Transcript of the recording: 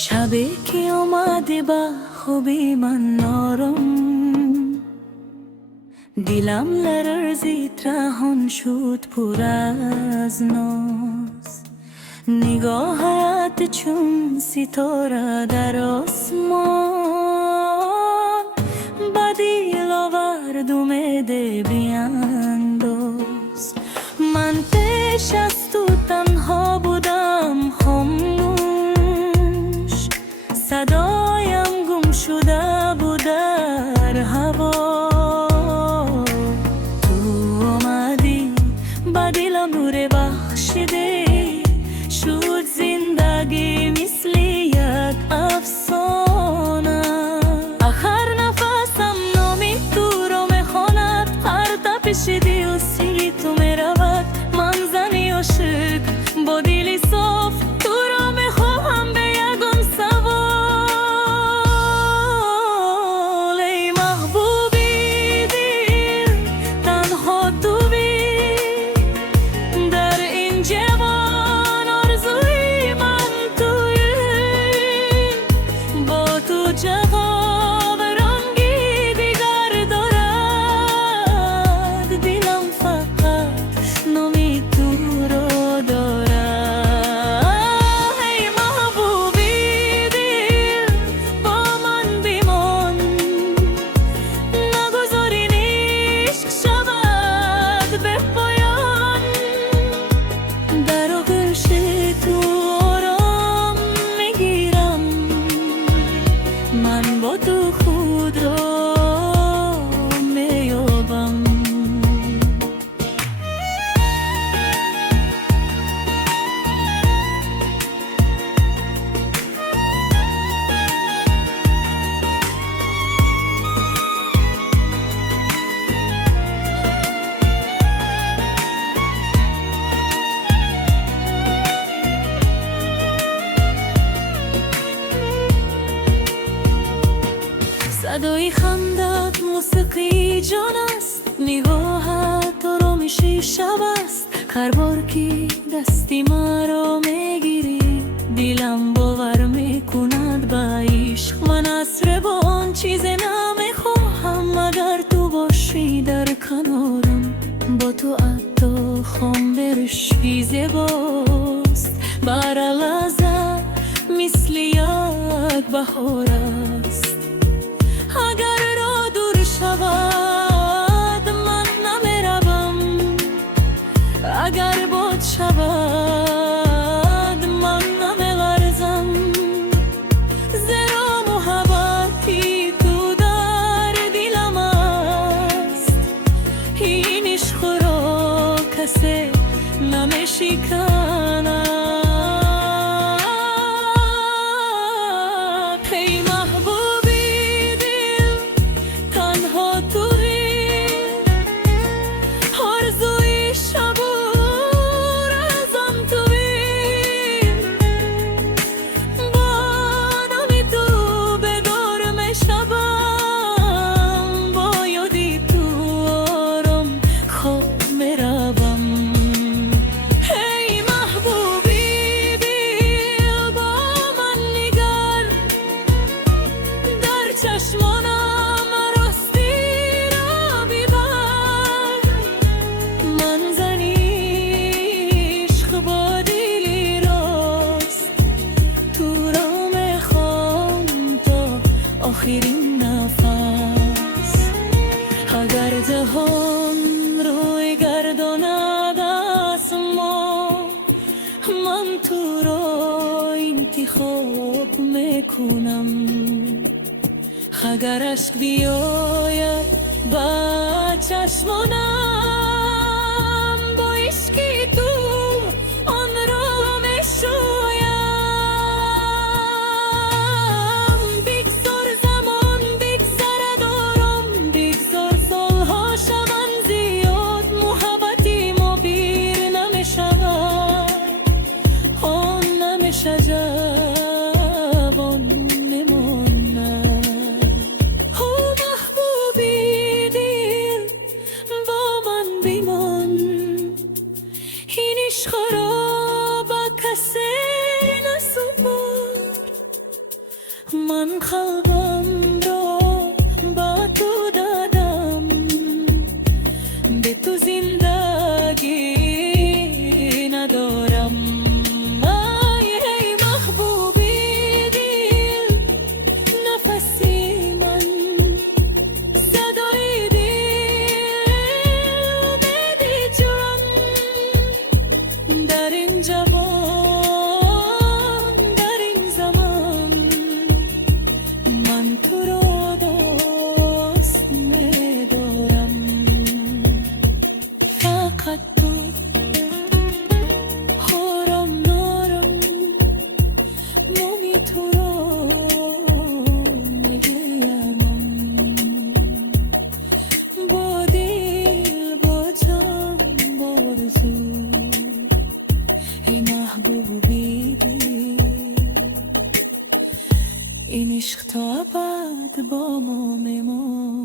شبی که آمده با خوبی من نارم، دیلم لرزید رهان شد پر از ناز. نگاهت چون ستاره در آسمان، با دل آورد اومده بیانداز. من پیش از تو تنها بودم خاموش، صدایم گم شده بود در هوا. تو آمدی با دلم نور بخشیده، شد زندگی مثل یک افسانه. آخر نفسم نامی تو رو میخواند، هر تپش دل سی تو میرود. من زنی عاشق با دلی صاف، تو رو میخواهم به یگان سوال. ای محبوبی دل، تنها تو بی در این جوان، آرزوی من تویی. با تو جواب رنگی دیگر دارد، دلم فقط نامی تو رو دارد. ای محبوبی دل، با من بمان، نگذار این عشق شود به پایان. در آغوش تو آرام میگیرم، من با تو خود را میابم. صدای خندت موسیقی جان است، نگاهت آرامش شب است. هر بار که دستی مرا میگیری، دلم باور میکند به عشق. من عصر با آن چیز نمیخواهم، مگر تو باشی در کنارم. با تو حتی خام برشی زیباست، بر لحظه مثل یک بهار است. اگر را دور شود من نمیروم، اگر باد شود من نمیلرزم. زیرا محبتی تو در دلم است، این عشق را کسی نمیشکند. ای محبوبی دل، تنها تویی، آرزوی شب و روزم تویی. با نام تو بیدار میشوم، با یادی تو آرام خواب میروم. ای محبوبی دل، با من نگر، در چشمانم راستی را ببر. من زنی عشق با دلی راست، تو را میخوام تا آخرین نفس. اگر جهان روی گرداند از ما، من تو را انتخاب میکنم. اگر عشق بیاید با چشمانم، با عشقی تو آن را میشویم. بگذار زمان بگذرد آرام، بگذار سالها شوند زیاد، محبتی ما بیر نمیشود، آن نمیشه جوان میماند. او محبوبی دل، با من بی قلبم رو با تو دادم، به تو زندگی ندارم. ای محبوبی دل، نفسی من، صدای دل دیدی جان، در این جوان در این زمان من تو رو دوست می‌دارم. فقط تو خورم نارم، مومی تو رو میگویم، با دل با جان با آرزو. ای محبوبی دل، این عشق تا ابد با ما میمونه.